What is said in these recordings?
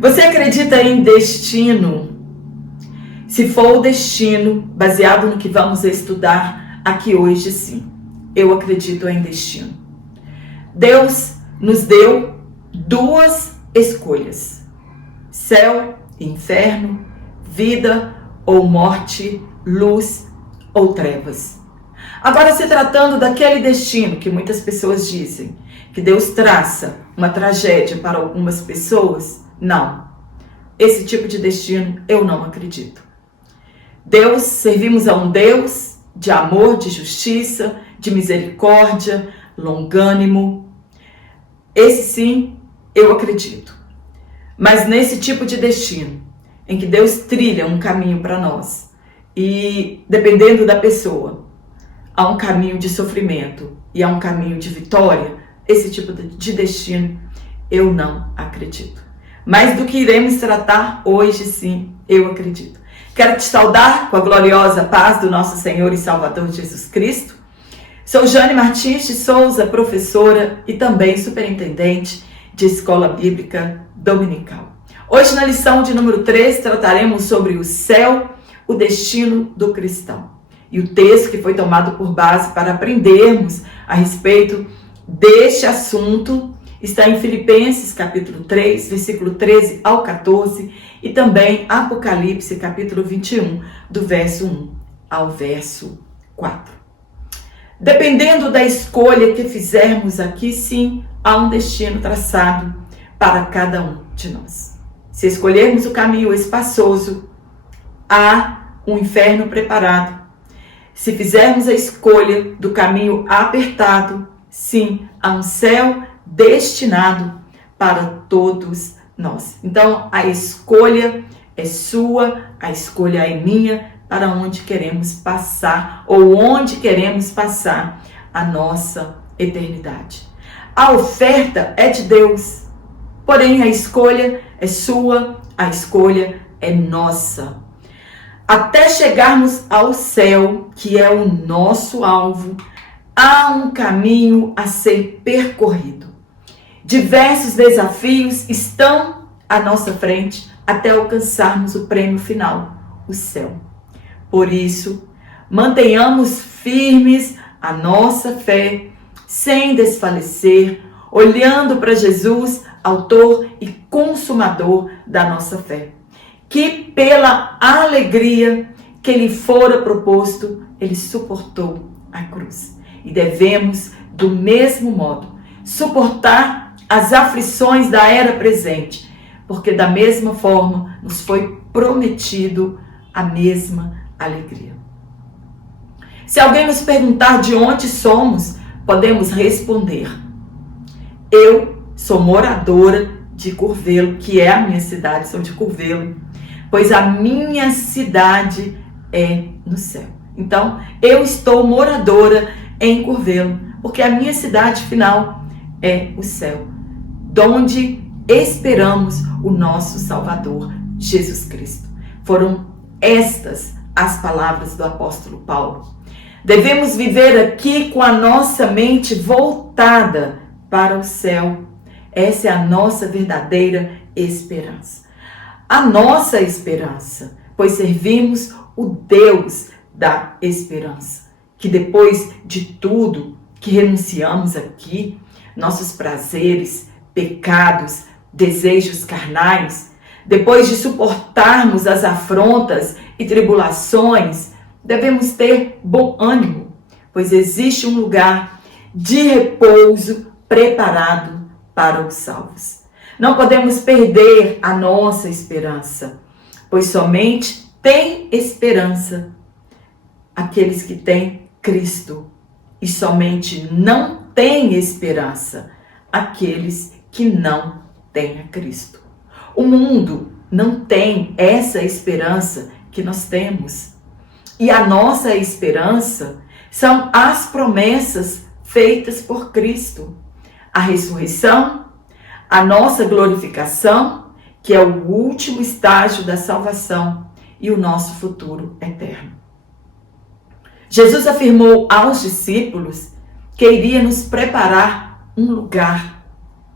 Você acredita em destino? Se for o destino baseado no que vamos estudar aqui hoje, sim, eu acredito em destino. Deus nos deu duas escolhas: céu e inferno, vida ou morte, luz ou trevas. Agora, se tratando daquele destino que muitas pessoas dizem que Deus traça uma tragédia para algumas pessoas, não. Esse tipo de destino eu não acredito. Servimos a um Deus de amor, de justiça, de misericórdia, longânimo. Esse sim, eu acredito. Mas nesse tipo de destino, em que Deus trilha um caminho para nós, e dependendo da pessoa, há um caminho de sofrimento e há um caminho de vitória, esse tipo de destino eu não acredito. Mas do que iremos tratar hoje, sim, eu acredito. Quero te saudar com a gloriosa paz do nosso Senhor e Salvador Jesus Cristo. Sou Jane Martins de Souza, professora e também superintendente de Escola Bíblica Dominical. Hoje, na lição de número 3, trataremos sobre o céu, o destino do cristão. E o texto que foi tomado por base para aprendermos a respeito deste assunto está em Filipenses capítulo 3, versículo 13 ao 14 e também Apocalipse capítulo 21, do verso 1 ao verso 4. Dependendo da escolha que fizermos aqui, sim, há um destino traçado para cada um de nós. Se escolhermos o caminho espaçoso, há um inferno preparado. Se fizermos a escolha do caminho apertado, sim, há um céu destinado para todos nós. Então, a escolha é sua, a escolha é minha, para onde queremos passar ou onde queremos passar a nossa eternidade. A oferta é de Deus, porém a escolha é sua, a escolha é nossa. Até chegarmos ao céu, que é o nosso alvo, há um caminho a ser percorrido. Diversos desafios estão à nossa frente até alcançarmos o prêmio final, o céu. Por isso, mantenhamos firmes a nossa fé, sem desfalecer, olhando para Jesus, autor e consumador da nossa fé, que pela alegria que lhe fora proposto, ele suportou a cruz. E devemos, do mesmo modo, suportar as aflições da era presente, porque da mesma forma nos foi prometido a mesma alegria. Se alguém nos perguntar de onde somos, podemos responder: eu sou moradora de Curvelo, que é a minha cidade, sou de Curvelo, pois a minha cidade é no céu. Então, eu estou moradora em Curvelo, porque a minha cidade final é o céu, donde esperamos o nosso Salvador, Jesus Cristo. Foram estas as palavras do apóstolo Paulo. Devemos viver aqui com a nossa mente voltada para o céu. Essa é a nossa verdadeira esperança. A nossa esperança, pois servimos o Deus da esperança, que depois de tudo que renunciamos aqui, nossos prazeres, pecados, desejos carnais, depois de suportarmos as afrontas e tribulações, devemos ter bom ânimo, pois existe um lugar de repouso preparado para os salvos. Não podemos perder a nossa esperança, pois somente tem esperança aqueles que têm Cristo, e somente não tem esperança aqueles que não têm a Cristo. O mundo não tem essa esperança que nós temos. E a nossa esperança são as promessas feitas por Cristo. A ressurreição, a nossa glorificação, que é o último estágio da salvação, e o nosso futuro eterno. Jesus afirmou aos discípulos que iria nos preparar um lugar,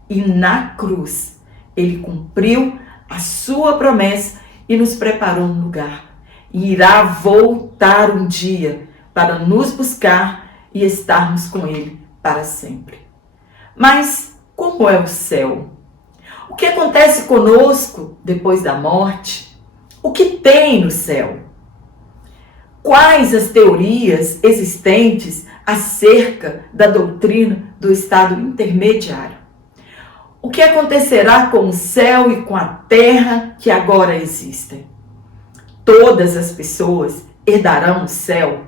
e na cruz ele cumpriu a sua promessa e nos preparou um lugar. E irá voltar um dia para nos buscar e estarmos com Ele para sempre. Mas como é o céu? O que acontece conosco depois da morte? O que tem no céu? Quais as teorias existentes acerca da doutrina do estado intermediário? O que acontecerá com o céu e com a terra que agora existem? Todas as pessoas herdarão o céu?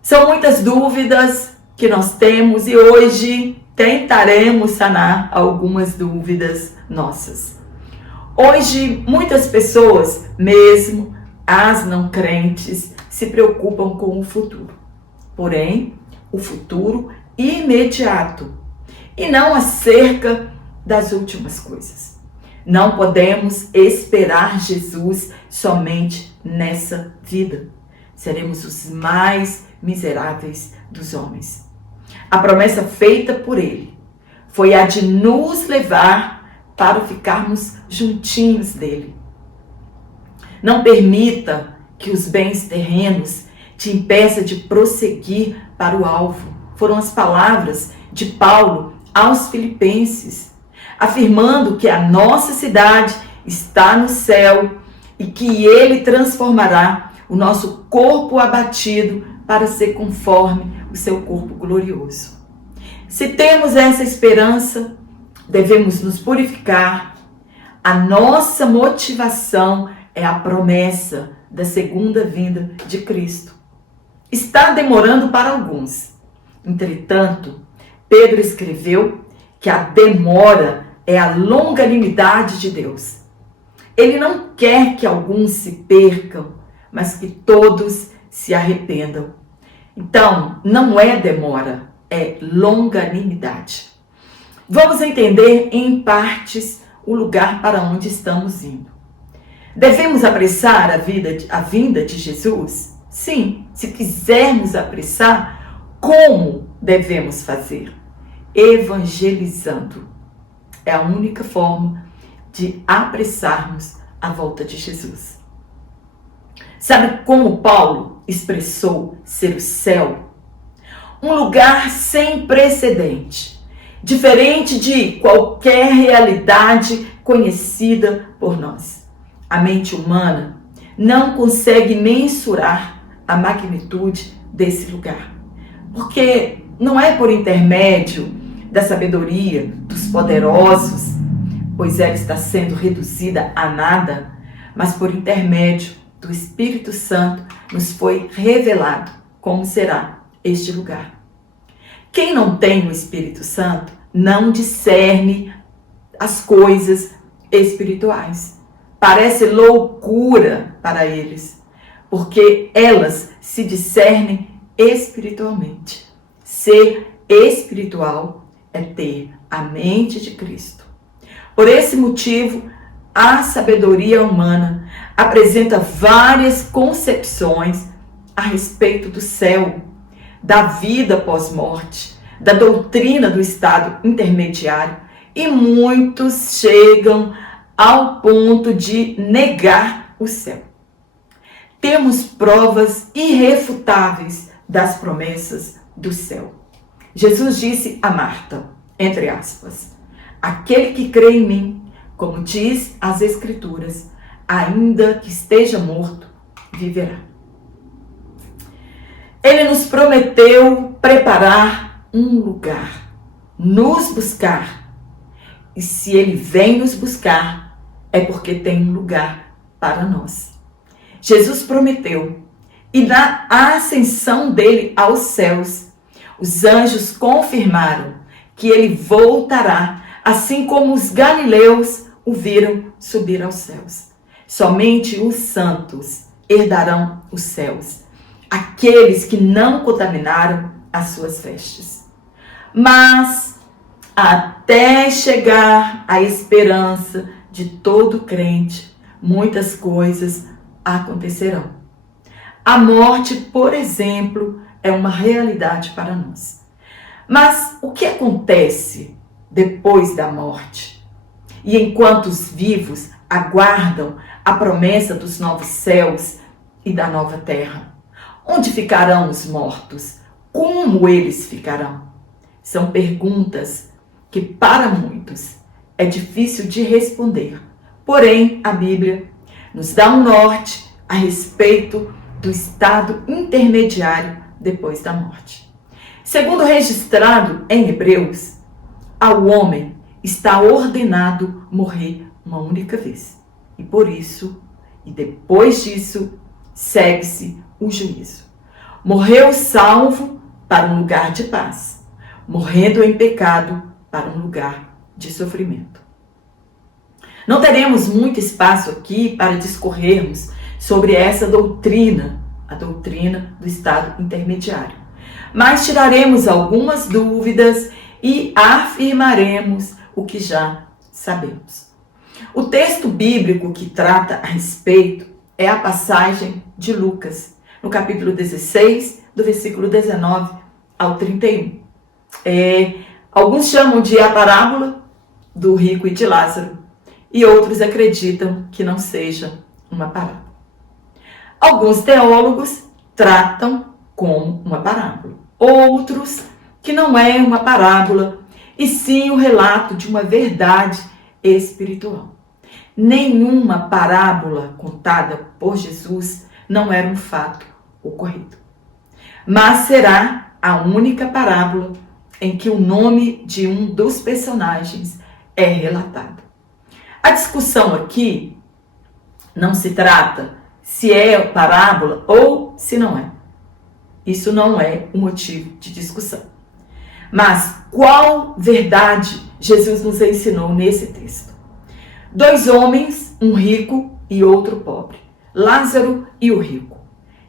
São muitas dúvidas que nós temos e hoje tentaremos sanar algumas dúvidas nossas. Hoje, muitas pessoas, mesmo as não crentes, se preocupam com o futuro. Porém, o futuro imediato e não acerca das últimas coisas. Não podemos esperar Jesus somente nessa vida. Seremos os mais miseráveis dos homens. A promessa feita por Ele foi a de nos levar para ficarmos juntinhos dele. Não permita que os bens terrenos te impeçam de prosseguir para o alvo. Foram as palavras de Paulo aos Filipenses, afirmando que a nossa cidade está no céu e que Ele transformará o nosso corpo abatido para ser conforme o seu corpo glorioso. Se temos essa esperança, devemos nos purificar. A nossa motivação é a promessa da segunda vinda de Cristo. Está demorando para alguns. Entretanto, Pedro escreveu que a demora é a longanimidade de Deus. Ele não quer que alguns se percam, mas que todos se arrependam. Então, não é demora, é longanimidade. Vamos entender em partes o lugar para onde estamos indo. Devemos apressar a vinda de Jesus? Sim, se quisermos apressar, como devemos fazer? Evangelizando. É a única forma de apressarmos a volta de Jesus. Sabe como Paulo expressou ser o céu? Um lugar sem precedente, diferente de qualquer realidade conhecida por nós. A mente humana não consegue mensurar a magnitude desse lugar, porque não é por intermédio da sabedoria dos poderosos, pois ela está sendo reduzida a nada, mas por intermédio do Espírito Santo nos foi revelado como será este lugar. Quem não tem o Espírito Santo não discerne as coisas espirituais. Parece loucura para eles, porque elas se discernem espiritualmente. Ser espiritual é ter a mente de Cristo. Por esse motivo, a sabedoria humana apresenta várias concepções a respeito do céu, da vida pós-morte, da doutrina do estado intermediário, e muitos chegam ao ponto de negar o céu. Temos provas irrefutáveis das promessas do céu. Jesus disse a Marta, entre aspas, aquele que crê em mim, como diz as Escrituras, ainda que esteja morto, viverá. Ele nos prometeu preparar um lugar, nos buscar. E se Ele vem nos buscar, é porque tem um lugar para nós. Jesus prometeu, e na ascensão dele aos céus, os anjos confirmaram que ele voltará, assim como os galileus o viram subir aos céus. Somente os santos herdarão os céus, aqueles que não contaminaram as suas vestes. Mas até chegar a esperança de todo crente, muitas coisas acontecerão. A morte, por exemplo, é uma realidade para nós. Mas o que acontece depois da morte? E enquanto os vivos aguardam a promessa dos novos céus e da nova terra, onde ficarão os mortos? Como eles ficarão? São perguntas que para muitos é difícil de responder. Porém, a Bíblia nos dá um norte a respeito do estado intermediário depois da morte. Segundo registrado em Hebreus, ao homem está ordenado morrer uma única vez. E por isso, e depois disso, segue-se o juízo. Morreu salvo para um lugar de paz, morrendo em pecado para um lugar de sofrimento. Não teremos muito espaço aqui para discorrermos sobre essa doutrina, a doutrina do estado intermediário. Mas tiraremos algumas dúvidas e afirmaremos o que já sabemos. O texto bíblico que trata a respeito é a passagem de Lucas, no capítulo 16, do versículo 19 ao 31. Alguns chamam de a parábola do rico e de Lázaro, e outros acreditam que não seja uma parábola. Alguns teólogos tratam como uma parábola, outros que não é uma parábola, e sim o relato de uma verdade espiritual. Nenhuma parábola contada por Jesus não era um fato ocorrido, mas será a única parábola em que o nome de um dos personagens é relatado. A discussão aqui não se trata se é parábola ou se não é. Isso não é o motivo de discussão. Mas qual verdade Jesus nos ensinou nesse texto? 2 homens, um rico e outro pobre. Lázaro e o rico.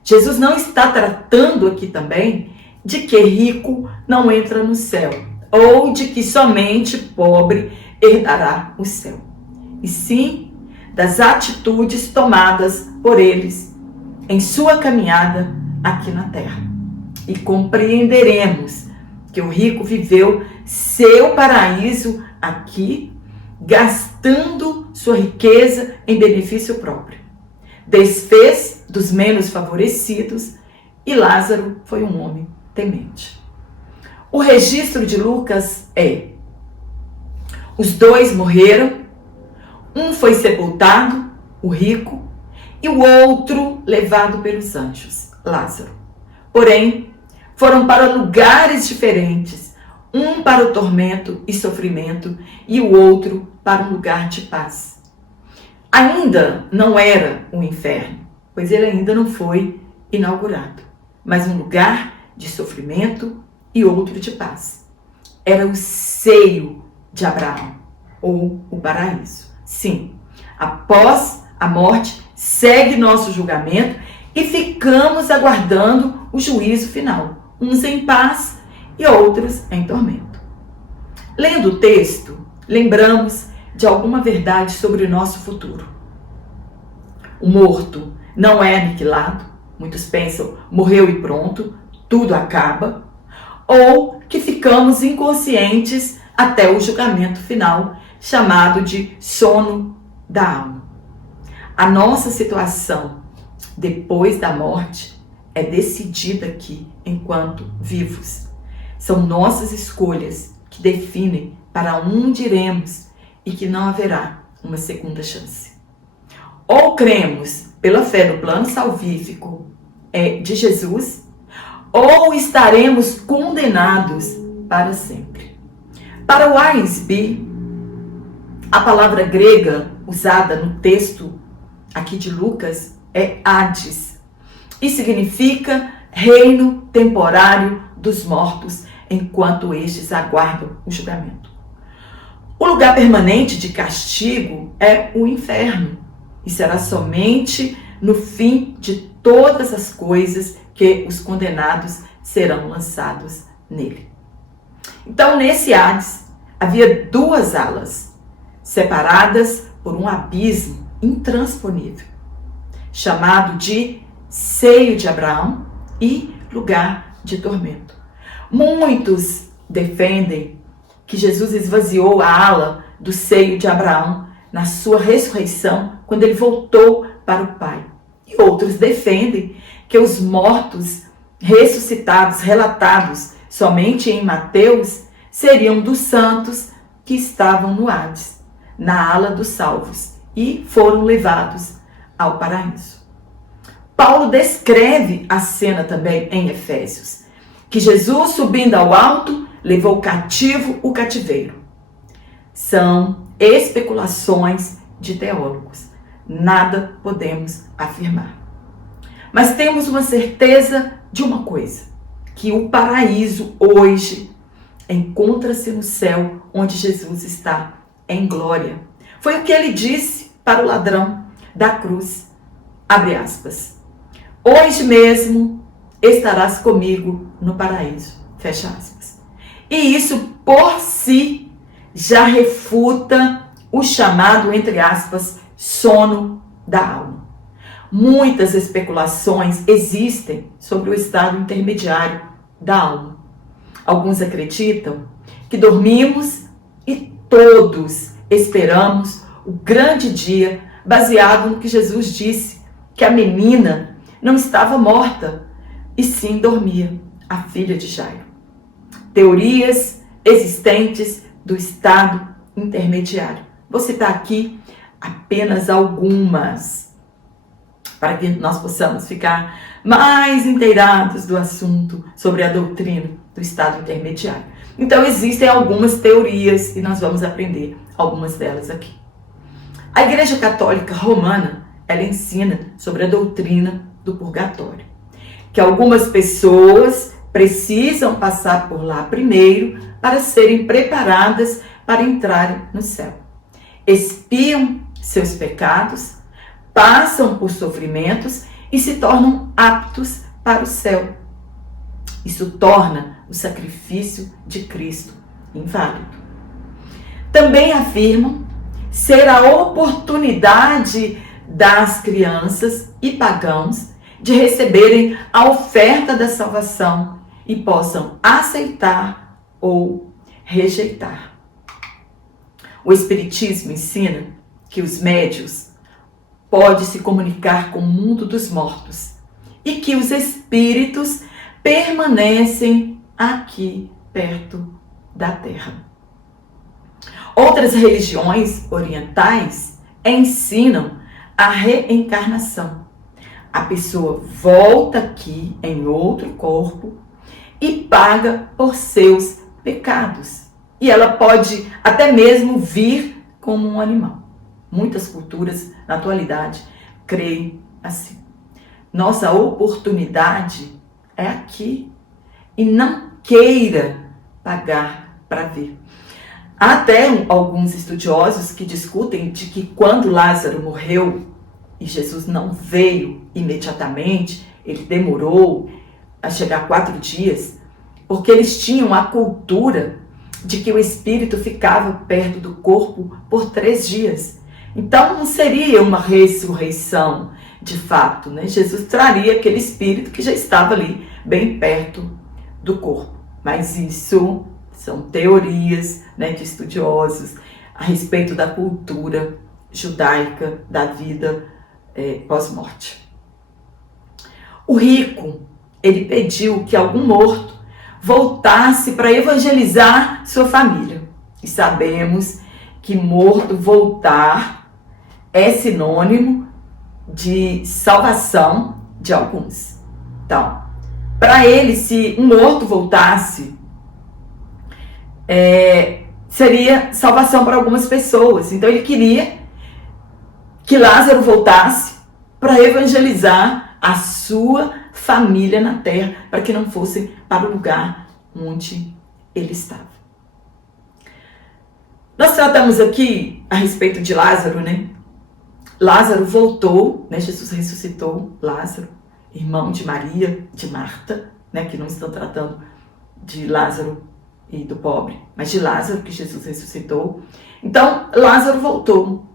Jesus não está tratando aqui também de que rico não entra no céu, ou de que somente pobre herdará o céu. E sim das atitudes tomadas por eles em sua caminhada aqui na terra. E compreenderemos que o rico viveu seu paraíso aqui, gastando sua riqueza em benefício próprio. Desfez dos menos favorecidos e Lázaro foi um homem temente. O registro de Lucas é: os 2 morreram, um foi sepultado, o rico, e o outro levado pelos anjos, Lázaro. Porém, foram para lugares diferentes, um para o tormento e sofrimento e o outro para um lugar de paz. Ainda não era um inferno, pois ele ainda não foi inaugurado, mas um lugar de sofrimento e outro de paz. Era o seio de Abraão, ou o paraíso. Sim, após a morte, segue nosso julgamento e ficamos aguardando o juízo final, uns em paz e outros em tormento. Lendo o texto, lembramos de alguma verdade sobre o nosso futuro. O morto não é aniquilado, muitos pensam, morreu e pronto, tudo acaba, ou que ficamos inconscientes até o julgamento final, chamado de sono da alma. A nossa situação depois da morte é decidida aqui enquanto vivos. São nossas escolhas que definem para onde iremos e que não haverá uma segunda chance. Ou cremos pela fé no plano salvífico de Jesus, ou estaremos condenados para sempre. Para Weisby, a palavra grega usada no texto aqui de Lucas é Hades e significa reino temporário dos mortos enquanto estes aguardam o julgamento. O lugar permanente de castigo é o inferno e será somente no fim de todas as coisas que os condenados serão lançados nele. Então, nesse Hades, havia 2 alas, separadas por um abismo intransponível, chamado de seio de Abraão e lugar de tormento. Muitos defendem que Jesus esvaziou a ala do seio de Abraão na sua ressurreição, quando ele voltou para o Pai. E outros defendem que os mortos ressuscitados, relatados somente em Mateus, seriam dos santos que estavam no Hades, na ala dos salvos, e foram levados ao paraíso. Paulo descreve a cena também em Efésios, que Jesus, subindo ao alto, levou cativo o cativeiro. São especulações de teólogos. Nada podemos afirmar. Mas temos uma certeza de uma coisa, que o paraíso hoje encontra-se no céu, onde Jesus está em glória. Foi o que ele disse para o ladrão da cruz. Abre aspas. Hoje mesmo estarás comigo no paraíso. Fecha aspas. E isso por si já refuta o chamado, entre aspas, sono da alma. Muitas especulações existem sobre o estado intermediário da alma. Alguns acreditam que dormimos e todos esperamos o grande dia, baseado no que Jesus disse, que a menina não estava morta, e sim dormia, a filha de Jairo. Teorias existentes do estado intermediário. Vou citar aqui apenas algumas, para que nós possamos ficar mais inteirados do assunto sobre a doutrina do estado intermediário. Então existem algumas teorias e nós vamos aprender algumas delas aqui. A Igreja Católica Romana, ela ensina sobre a doutrina do purgatório, que algumas pessoas precisam passar por lá primeiro para serem preparadas para entrarem no céu. Expiam seus pecados, passam por sofrimentos e se tornam aptos para o céu. Isso torna o sacrifício de Cristo inválido. Também afirmam ser a oportunidade das crianças e pagãos de receberem a oferta da salvação e possam aceitar ou rejeitar. O Espiritismo ensina que os médiuns podem se comunicar com o mundo dos mortos e que os espíritos permanecem aqui perto da Terra. Outras religiões orientais ensinam a reencarnação. A pessoa volta aqui em outro corpo e paga por seus pecados. E ela pode até mesmo vir como um animal. Muitas culturas, na atualidade, creem assim. Nossa oportunidade é aqui. E não queira pagar para ver. Há até alguns estudiosos que discutem de que quando Lázaro morreu e Jesus não veio imediatamente, ele demorou a chegar 4 dias, porque eles tinham a cultura de que o espírito ficava perto do corpo por 3 dias. Então não seria uma ressurreição de fato, né? Jesus traria aquele espírito que já estava ali bem perto do corpo. Mas isso são teorias, né, de estudiosos a respeito da cultura judaica da vida pós-morte. O rico, ele pediu que algum morto voltasse para evangelizar sua família. E sabemos que morto voltar é sinônimo de salvação de alguns. Então, para ele, se um morto voltasse, seria salvação para algumas pessoas. Então ele queria que Lázaro voltasse para evangelizar a sua família na terra, para que não fosse para o lugar onde ele estava. Nós tratamos aqui a respeito de Lázaro, né? Lázaro voltou, né? Jesus ressuscitou Lázaro, irmão de Maria, de Marta, né? Que não estão tratando de Lázaro e do pobre, mas de Lázaro, que Jesus ressuscitou. Então, Lázaro voltou.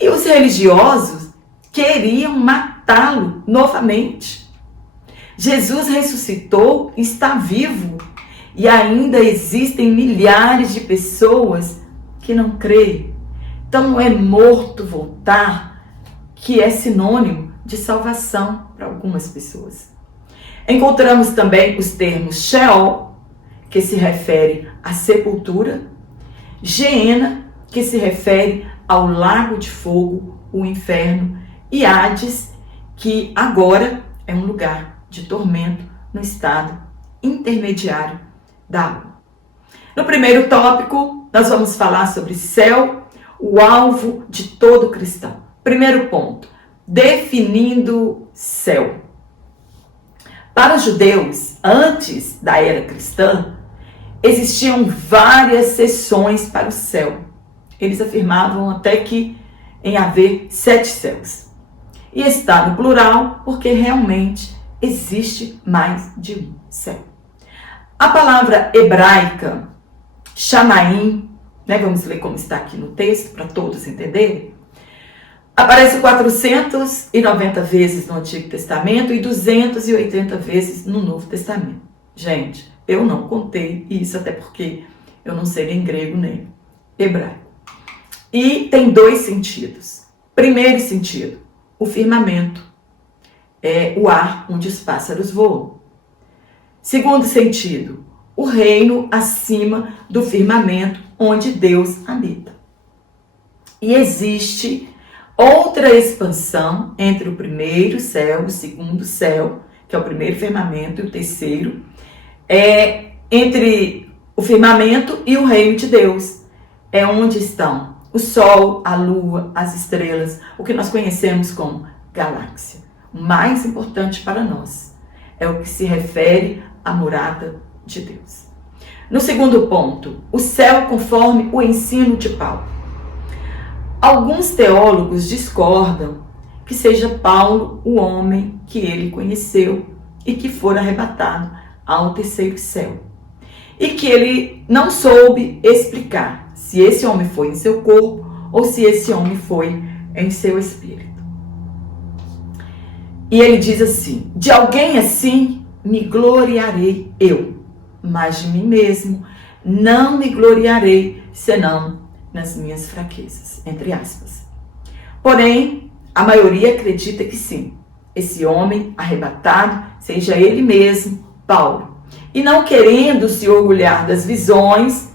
E os religiosos queriam matá-lo novamente. Jesus ressuscitou, está vivo, e ainda existem milhares de pessoas que não crê. Então não é morto voltar que é sinônimo de salvação para algumas pessoas. Encontramos também os termos Sheol, que se refere à sepultura, Geena, que se refere ao lago de fogo, o inferno, e Hades, que agora é um lugar de tormento no estado intermediário da alma. No primeiro tópico, nós vamos falar sobre céu, o alvo de todo cristão. Primeiro ponto, definindo céu. Para os judeus, antes da era cristã, existiam várias seções para o céu. Eles afirmavam até que em haver 7 céus. E está no plural porque realmente existe mais de um céu. A palavra hebraica, Shamaim, vamos ler como está aqui no texto para todos entenderem, aparece 490 vezes no Antigo Testamento e 280 vezes no Novo Testamento. Gente, eu não contei isso, até porque eu não sei nem grego nem hebraico. E tem 2 sentidos. Primeiro sentido, o firmamento, é o ar onde os pássaros voam. Segundo sentido, o reino acima do firmamento onde Deus habita. E existe outra expansão entre o primeiro céu, o segundo céu, que é o primeiro firmamento, e o terceiro, entre o firmamento e o reino de Deus. É onde estão o sol, a lua, as estrelas, o que nós conhecemos como galáxia. O mais importante para nós é o que se refere à morada de Deus. No segundo ponto, o céu conforme o ensino de Paulo. Alguns teólogos discordam que seja Paulo o homem que ele conheceu e que for arrebatado ao terceiro céu. E que ele não soube explicar se esse homem foi em seu corpo ou se esse homem foi em seu espírito. E ele diz assim: de alguém assim me gloriarei eu, mas de mim mesmo não me gloriarei, senão nas minhas fraquezas, entre aspas. Porém, a maioria acredita que sim, esse homem arrebatado seja ele mesmo, Paulo. E não querendo se orgulhar das visões,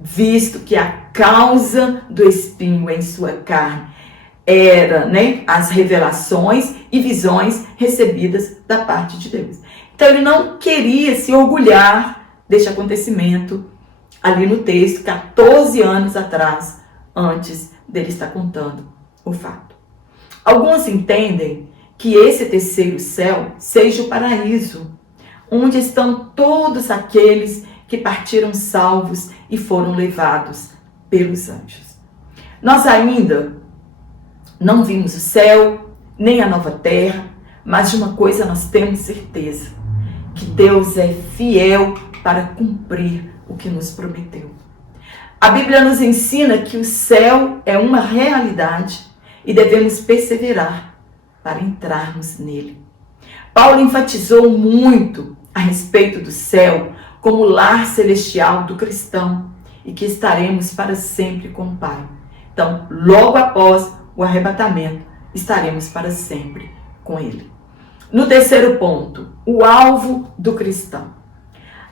visto que a causa do espinho em sua carne era, as revelações e visões recebidas da parte de Deus. Então ele não queria se orgulhar deste acontecimento ali no texto, 14 anos atrás, antes dele estar contando o fato. Alguns entendem que esse terceiro céu seja o paraíso, onde estão todos aqueles que partiram salvos e foram levados pelos anjos. Nós ainda não vimos o céu, nem a nova terra, mas de uma coisa nós temos certeza, que Deus é fiel para cumprir o que nos prometeu. A Bíblia nos ensina que o céu é uma realidade e devemos perseverar para entrarmos nele. Paulo enfatizou muito a respeito do céu como lar celestial do cristão e que estaremos para sempre com o Pai. Então, logo após o arrebatamento, estaremos para sempre com Ele. No terceiro ponto, o alvo do cristão.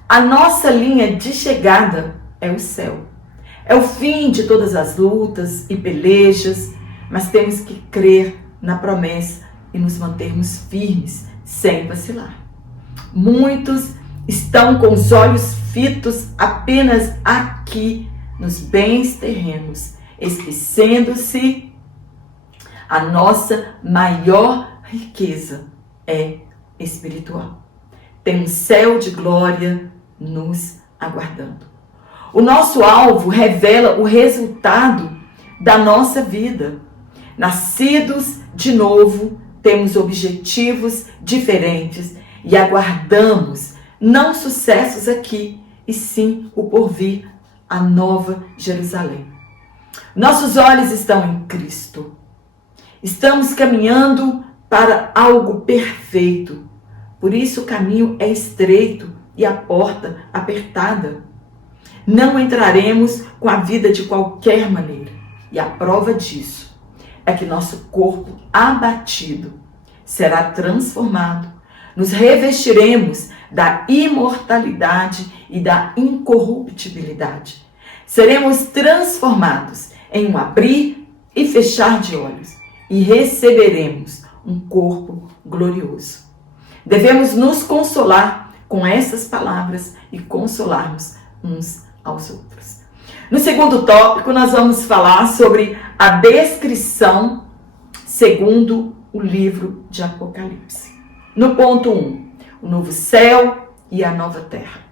A nossa linha de chegada é o céu. É o fim de todas as lutas e pelejas, mas temos que crer na promessa e nos mantermos firmes, sem vacilar. Muitos estão com os olhos fitos apenas aqui, nos bens terrenos, esquecendo-se a nossa maior riqueza é espiritual. Tem um céu de glória nos aguardando. O nosso alvo revela o resultado da nossa vida. Nascidos de novo, temos objetivos diferentes e aguardamos não sucessos aqui, e sim o porvir, a nova Jerusalém. Nossos olhos estão em Cristo. Estamos caminhando para algo perfeito. Por isso o caminho é estreito e a porta apertada. Não entraremos com a vida de qualquer maneira. E a prova disso é que nosso corpo abatido será transformado. Nos revestiremos da imortalidade e da incorruptibilidade. Seremos transformados em um abrir e fechar de olhos e receberemos um corpo glorioso. Devemos nos consolar com essas palavras e consolarmos uns aos outros. No segundo tópico, nós vamos falar sobre a descrição segundo o livro de Apocalipse. No ponto 1, o novo céu e a nova terra.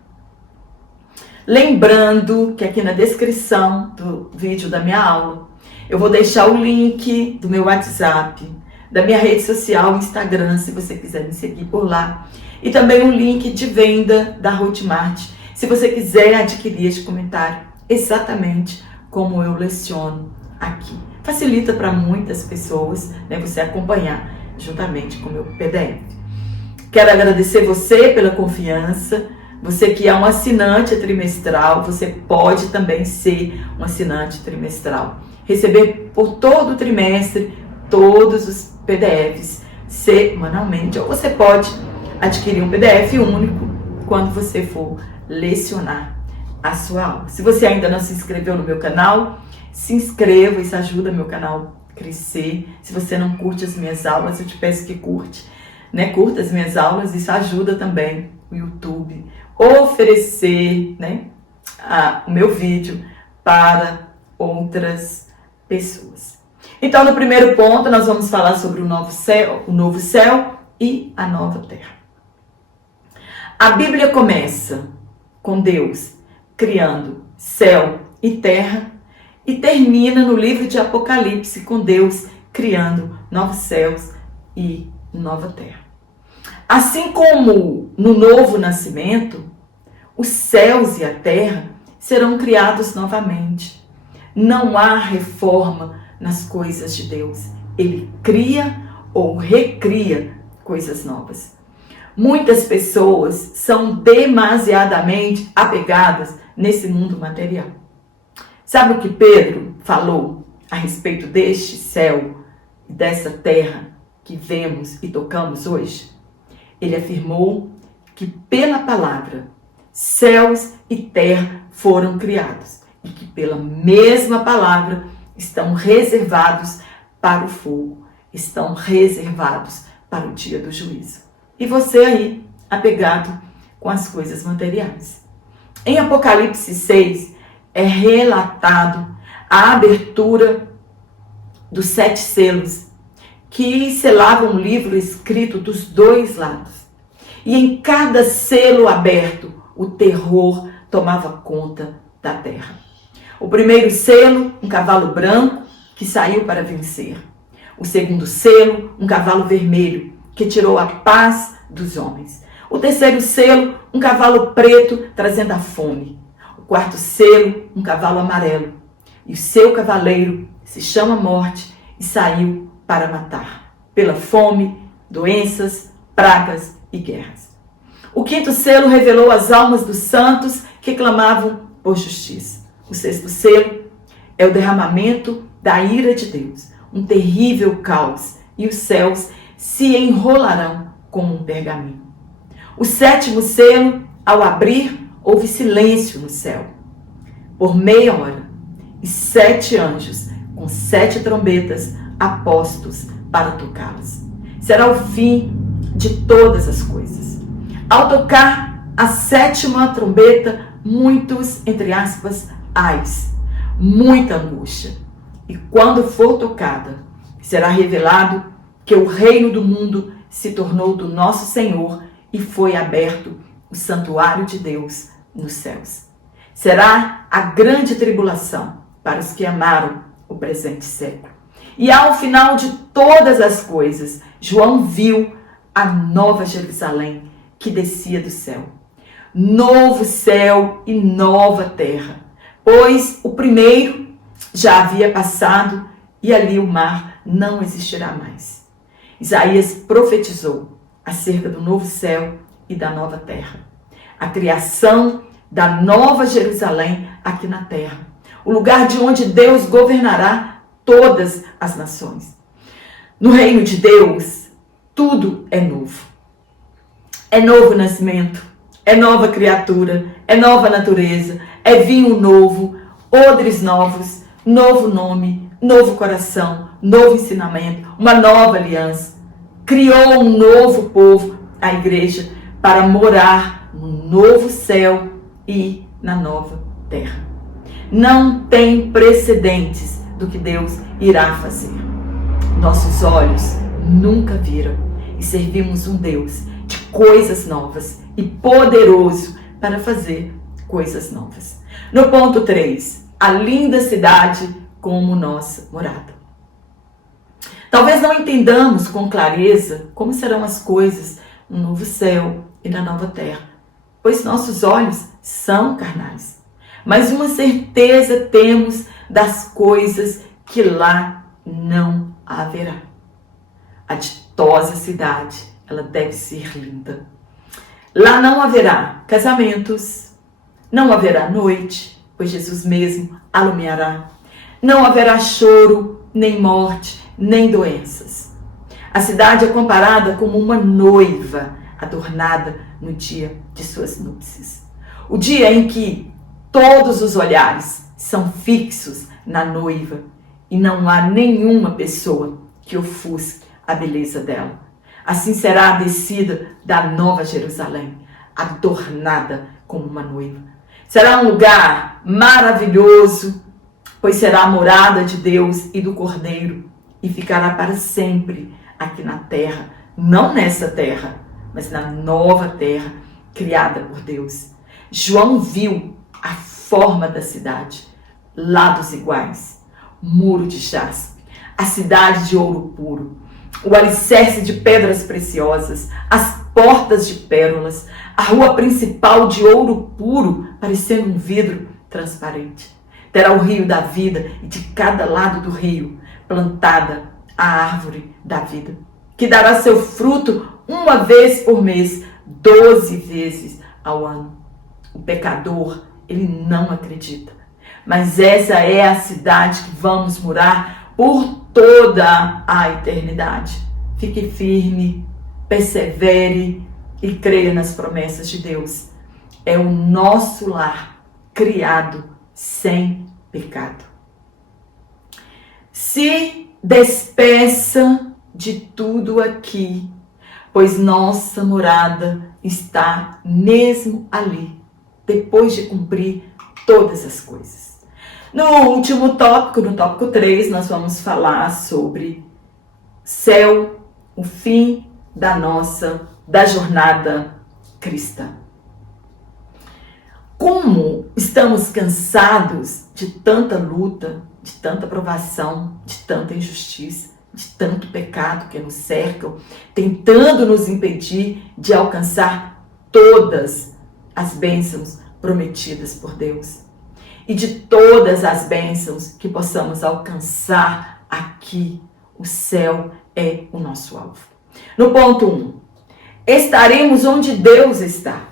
Lembrando que aqui na descrição do vídeo da minha aula, eu vou deixar o link do meu WhatsApp, da minha rede social, Instagram, se você quiser me seguir por lá. E também um link de venda da Hotmart, se você quiser adquirir este comentário exatamente como eu leciono aqui. Facilita para muitas pessoas, né, você acompanhar juntamente com o meu PDF. Quero agradecer você pela confiança. Você que é um assinante trimestral, você pode também ser um assinante trimestral. Receber por todo o trimestre todos os PDFs semanalmente. Ou você pode adquirir um PDF único quando você for lecionar a sua aula. Se você ainda não se inscreveu no meu canal, se inscreva, isso ajuda meu canal a crescer. Se você não curte as minhas aulas, eu te peço que curta as minhas aulas, isso ajuda também o YouTube oferecer, né, o meu vídeo para outras pessoas. Então, no primeiro ponto, nós vamos falar sobre o novo céu e a nova terra. A Bíblia começa com Deus criando céu e terra e termina no livro de Apocalipse com Deus criando novos céus e nova terra. Assim como no novo nascimento, os céus e a terra serão criados novamente. Não há reforma nas coisas de Deus. Ele cria ou recria coisas novas. Muitas pessoas são demasiadamente apegadas nesse mundo material. Sabe o que Pedro falou a respeito deste céu e dessa terra que vemos e tocamos hoje? Ele afirmou que pela palavra céus e terra foram criados e que pela mesma palavra estão reservados para o fogo, estão reservados para o dia do juízo. E você aí, apegado com as coisas materiais. Em Apocalipse 6 é relatado a abertura dos 7 selos que selavam um livro escrito dos dois lados. E em cada selo aberto, o terror tomava conta da terra. O primeiro selo, um cavalo branco que saiu para vencer. O segundo selo, um cavalo vermelho que tirou a paz dos homens. O terceiro selo, um cavalo preto trazendo a fome. O quarto selo, um cavalo amarelo. E o seu cavaleiro se chama Morte e saiu para matar, pela fome, doenças, pragas e guerras. O quinto selo revelou as almas dos santos que clamavam por justiça. O sexto selo é o derramamento da ira de Deus, um terrível caos, e os céus se enrolarão como um pergaminho. O sétimo selo, ao abrir, houve silêncio no céu, por meia hora, e 7 anjos, com 7 trombetas, apostos para tocá-las. Será o fim de todas as coisas. Ao tocar a 7ª trombeta, muitos, entre aspas, ais, muita angústia. E quando for tocada, será revelado que o reino do mundo se tornou do nosso Senhor e foi aberto o santuário de Deus nos céus. Será a grande tribulação para os que amaram o presente século. E ao final de todas as coisas, João viu a nova Jerusalém que descia do céu. Novo céu e nova terra, pois o primeiro já havia passado e ali o mar não existirá mais. Isaías profetizou acerca do novo céu e da nova terra. A criação da nova Jerusalém aqui na terra. O lugar de onde Deus governará todas as nações. No reino de Deus, tudo é novo. É novo nascimento, é nova criatura, é nova natureza, é vinho novo, odres novos, novo nome, novo coração, novo ensinamento, uma nova aliança. Criou um novo povo, a igreja, para morar no novo céu e na nova terra. Não tem precedentes do que Deus irá fazer. Nossos olhos nunca viram e servimos um Deus de coisas novas e poderoso para fazer coisas novas. No ponto 3, a linda cidade como nossa morada. Talvez não entendamos com clareza como serão as coisas no novo céu e na nova terra, pois nossos olhos são carnais. Mas uma certeza temos das coisas que lá não haverá. A ditosa cidade, ela deve ser linda. Lá não haverá casamentos, não haverá noite, pois Jesus mesmo alumiará. Não haverá choro, nem morte, nem doenças. A cidade é comparada como uma noiva adornada no dia de suas núpcias. O dia em que todos os olhares são fixos na noiva e não há nenhuma pessoa que ofusque a beleza dela. Assim será a descida da nova Jerusalém, adornada como uma noiva. Será um lugar maravilhoso, pois será a morada de Deus e do Cordeiro e ficará para sempre aqui na terra, não nessa terra, mas na nova terra criada por Deus. João viu a forma da cidade, lados iguais, muro de jaspe, a cidade de ouro puro, o alicerce de pedras preciosas, as portas de pérolas, a rua principal de ouro puro, parecendo um vidro transparente. Terá o rio da vida e de cada lado do rio plantada a árvore da vida, que dará seu fruto uma vez por mês, 12 vezes ao ano. O pecador, ele não acredita. Mas essa é a cidade que vamos morar por toda a eternidade. Fique firme, persevere e creia nas promessas de Deus. É o nosso lar criado sem pecado. Se despeça de tudo aqui, pois nossa morada está mesmo ali, depois de cumprir todas as coisas. No último tópico, no tópico 3, nós vamos falar sobre céu, o fim da jornada cristã. Como estamos cansados de tanta luta, de tanta provação, de tanta injustiça, de tanto pecado que nos cercam, tentando nos impedir de alcançar todas as bênçãos prometidas por Deus. E de todas as bênçãos que possamos alcançar aqui, o céu é o nosso alvo. No ponto 1, estaremos onde Deus está.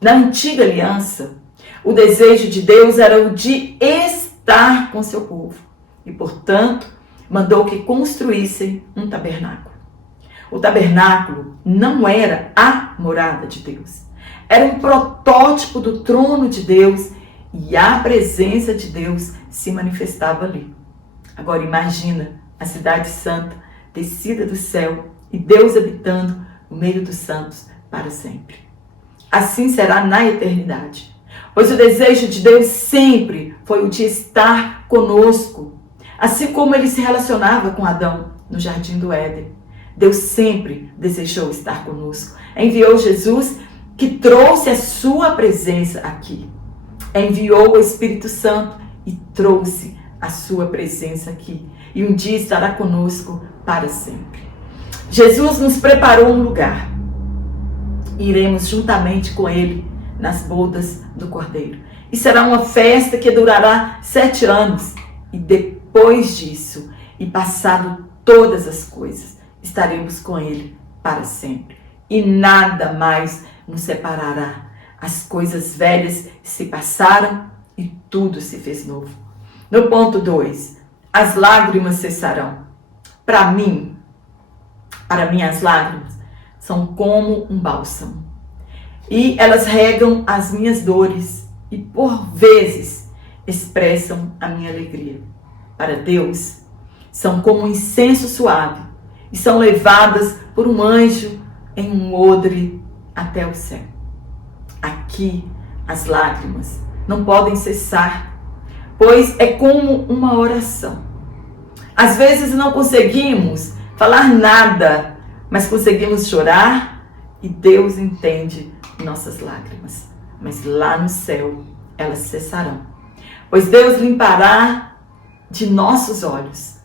Na antiga aliança, o desejo de Deus era o de estar com seu povo. E, portanto, mandou que construíssem um tabernáculo. O tabernáculo não era a morada de Deus. Era um protótipo do trono de Deus e a presença de Deus se manifestava ali. Agora imagina a cidade santa, descida do céu e Deus habitando no meio dos santos para sempre. Assim será na eternidade, pois o desejo de Deus sempre foi o de estar conosco, assim como ele se relacionava com Adão no jardim do Éden. Deus sempre desejou estar conosco. Enviou Jesus, que trouxe a sua presença aqui. Enviou o Espírito Santo e trouxe a sua presença aqui. E um dia estará conosco para sempre. Jesus nos preparou um lugar. Iremos juntamente com ele nas bodas do Cordeiro. E será uma festa que durará 7 anos. E depois disso, e passado todas as coisas, estaremos com ele para sempre. E nada mais nos separará. As coisas velhas se passaram e tudo se fez novo. No ponto 2, as lágrimas cessarão. Para mim, as lágrimas são como um bálsamo. E elas regam as minhas dores e, por vezes, expressam a minha alegria. Para Deus, são como um incenso suave e são levadas por um anjo em um odre até o céu. Aqui, as lágrimas não podem cessar, pois é como uma oração. Às vezes não conseguimos falar nada, mas conseguimos chorar e Deus entende nossas lágrimas. Mas lá no céu, elas cessarão, pois Deus limpará de nossos olhos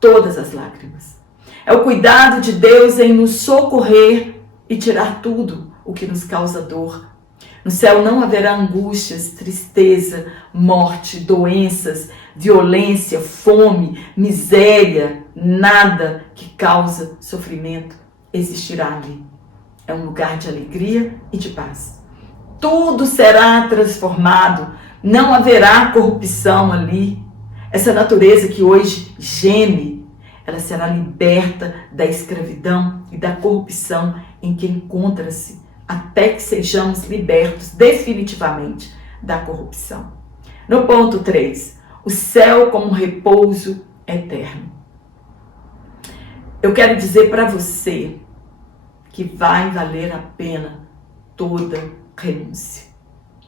todas as lágrimas. É o cuidado de Deus em nos socorrer e tirar tudo o que nos causa dor. No céu não haverá angústias, tristeza, morte, doenças, violência, fome, miséria, nada que causa sofrimento existirá ali. É um lugar de alegria e de paz. Tudo será transformado, não haverá corrupção ali. Essa natureza que hoje geme, ela será liberta da escravidão e da corrupção em que encontra-se, até que sejamos libertos definitivamente da corrupção. No ponto 3, o céu como repouso eterno. Eu quero dizer para você que vai valer a pena toda renúncia,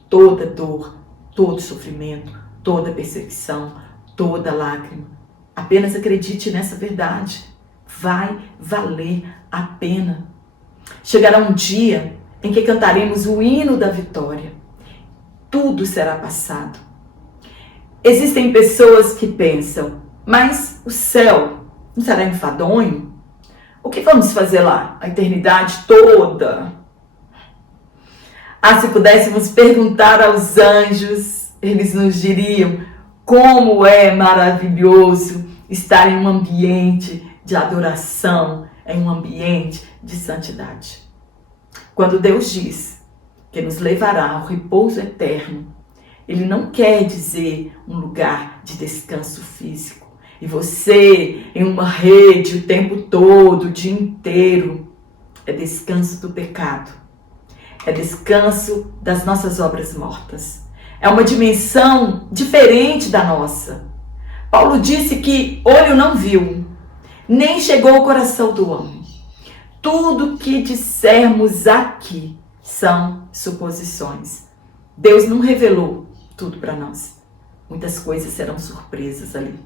toda dor, todo sofrimento, toda perseguição, toda lágrima. Apenas acredite nessa verdade. Vai valer a pena. Chegará um dia em que cantaremos o hino da vitória. Tudo será passado. Existem pessoas que pensam, mas o céu não será enfadonho? O que vamos fazer lá a eternidade toda? Se pudéssemos perguntar aos anjos, eles nos diriam como é maravilhoso estar em um ambiente de adoração, em um ambiente de santidade. Quando Deus diz que nos levará ao repouso eterno, Ele não quer dizer um lugar de descanso físico. E você em uma rede o tempo todo, o dia inteiro. É descanso do pecado. É descanso das nossas obras mortas. É uma dimensão diferente da nossa. Paulo disse que olho não viu, nem chegou ao coração do homem. Tudo que dissermos aqui são suposições. Deus não revelou tudo para nós. Muitas coisas serão surpresas ali.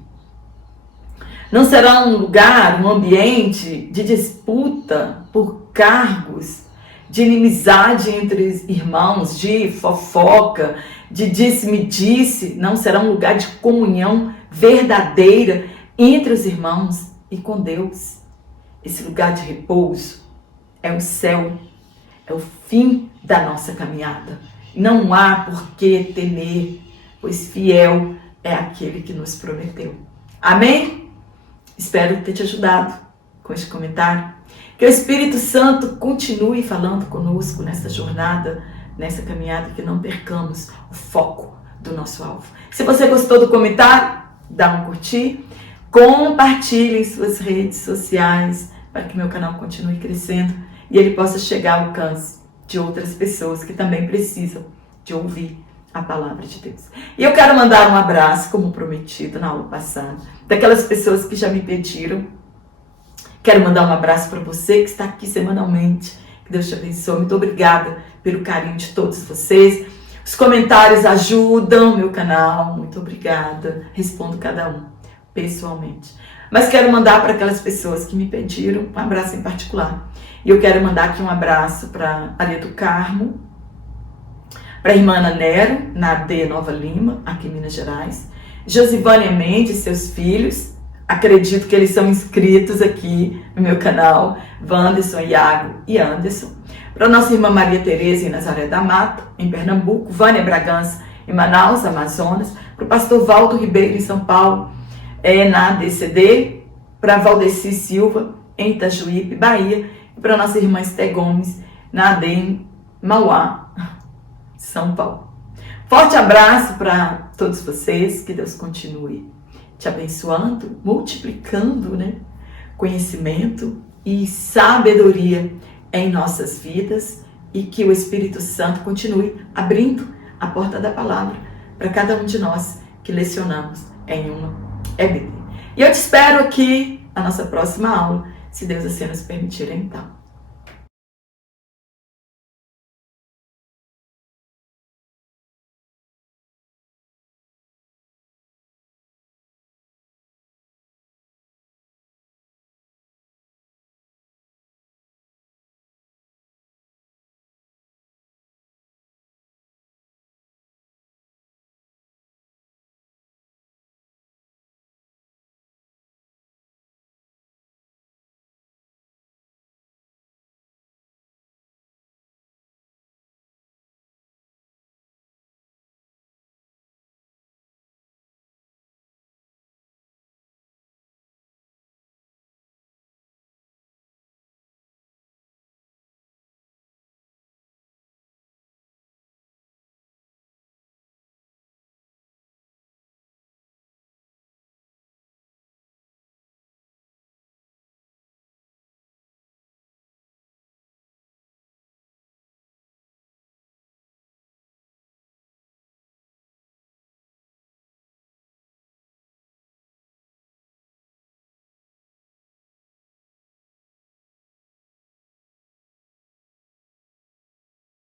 Não será um lugar, um ambiente de disputa por cargos, de inimizade entre irmãos, de fofoca, de disse-me-disse. Não será um lugar de comunhão verdadeira entre os irmãos e com Deus. Esse lugar de repouso é o céu, é o fim da nossa caminhada. Não há por que temer, pois fiel é aquele que nos prometeu. Amém? Espero ter te ajudado com este comentário. Que o Espírito Santo continue falando conosco nessa jornada, nessa caminhada, que não percamos o foco do nosso alvo. Se você gostou do comentário, dá um curtir, compartilhe em suas redes sociais para que meu canal continue crescendo e ele possa chegar ao alcance de outras pessoas que também precisam de ouvir a palavra de Deus. E eu quero mandar um abraço, como prometido na aula passada, daquelas pessoas que já me pediram. Quero mandar um abraço para você que está aqui semanalmente. Que Deus te abençoe. Muito obrigada pelo carinho de todos vocês. Os comentários ajudam o meu canal. Muito obrigada. Respondo cada um pessoalmente. Mas quero mandar para aquelas pessoas que me pediram um abraço em particular. E eu quero mandar aqui um abraço para Maria do Carmo, para a irmã Ana Nero, na AD Nova Lima, aqui em Minas Gerais. Josivânia Mendes, seus filhos. Acredito que eles são inscritos aqui no meu canal. Wanderson, Iago e Anderson. Para a nossa irmã Maria Tereza, em Nazaré da Mata, em Pernambuco. Vânia Bragança, em Manaus, Amazonas. Para o pastor Valdo Ribeiro, em São Paulo, na ADCD. Para Valdeci Silva, em Itajuípe, Bahia. E para a nossa irmã Esté Gomes, na AD em Mauá, São Paulo. Forte abraço para todos vocês, que Deus continue te abençoando, multiplicando, né, conhecimento e sabedoria em nossas vidas e que o Espírito Santo continue abrindo a porta da palavra para cada um de nós que lecionamos em uma EBD. E eu te espero aqui na nossa próxima aula, se Deus assim nos permitir então.